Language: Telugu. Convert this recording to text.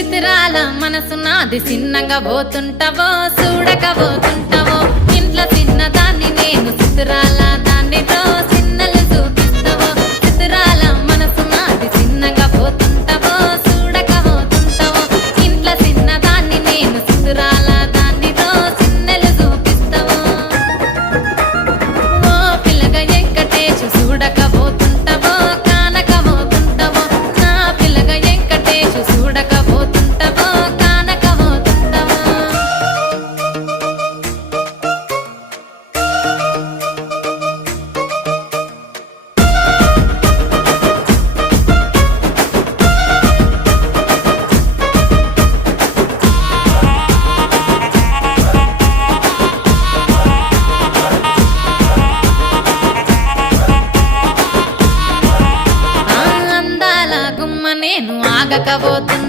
చిత్రాల మనసు నాది చిన్నగా పోతుంటావో చూడక పోతుంటావో ఇంట్లో చిన్నదాన్ని నేను చిత్రాల